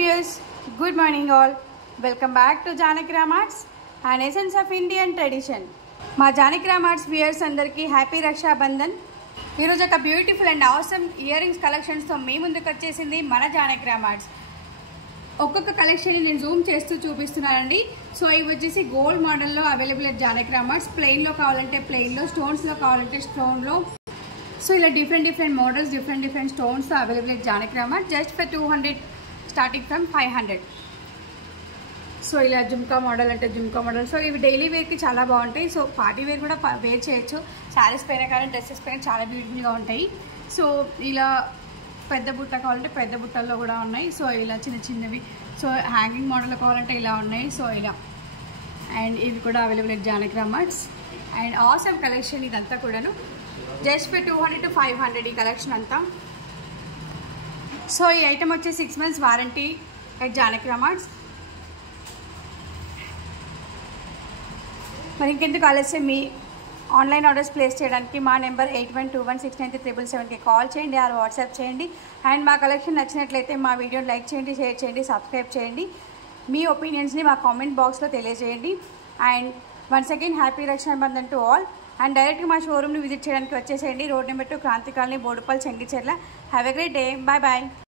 viewers, good morning all. Welcome back to Janakram Arts, an essence of Indian tradition. మా Janakiram arts viewers అందరికీ happy Rakshabandhan. ఈరోజు ఒక beautiful and awesome ear rings కలెక్షన్స్తో మీ ముందుకు వచ్చేసింది మన జానకిరామ్ ఆర్ట్స్. ఒక్కొక్క కలెక్షన్ నేను జూమ్ చేస్తూ చూపిస్తున్నానండి. సో ఇవి వచ్చేసి గోల్డ్ మోడల్లో అవైలబుల్ అట్ జానకిరామ్ ఆర్ట్స్. ప్లెయిన్లో కావాలంటే ప్లెయిన్లో, స్టోన్స్లో కావాలంటే స్టోన్లో. సో ఇలా డిఫరెంట్ మోడల్స్, డిఫరెంట్ స్టోన్స్తో available at Janakiram arts. Just for 200 starting from 500. So ఇలా జుమ్కా మోడల్ అంటే జుమ్కా మోడల్. సో ఇవి డైలీ వేర్కి చాలా బాగుంటాయి. సో పార్టీ వేర్ కూడా వేర్ చేయొచ్చు. శారీస్ పైన కానీ డ్రెస్సెస్ పైన చాలా బ్యూటిఫుల్గా ఉంటాయి. సో ఇలా పెద్ద బుట్ట కావాలంటే పెద్ద బుట్టల్లో కూడా ఉన్నాయి. సో ఇలా చిన్నవి. సో హ్యాంగింగ్ మోడల్ కావాలంటే ఇలా ఉన్నాయి. సో ఇలా అండ్ ఇవి కూడా available at Janakiram arts. And awesome collection ఇదంతా కూడాను జస్ట్ ఫర్ 200 to 500 ఈ కలెక్షన్ అంతా. సో ఈ ఐటమ్ వచ్చి 6 months warranty at Janakiram arts. మరి ఇంకెందుకు ఆలస్యం, మీ ఆన్లైన్ ఆర్డర్స్ ప్లేస్ చేయడానికి మా నెంబర్ 8121693777కి కాల్ చేయండి ఆర్ వాట్సాప్ చేయండి. అండ్ మా కలెక్షన్ నచ్చినట్లయితే మా వీడియోని లైక్ చేయండి, షేర్ చేయండి, సబ్స్క్రైబ్ చేయండి. మీ ఒపీనియన్స్ని మా కామెంట్ బాక్స్లో తెలియజేయండి. And once again happy Rakshabandhan to all. And డైరెక్ట్గా మా షోరూమ్ని విజిట్ చేయడానికి వచ్చేసేయండి. Road number 2 Kranti colony, Boduppal, Chengicherla. Have a great day. Bye.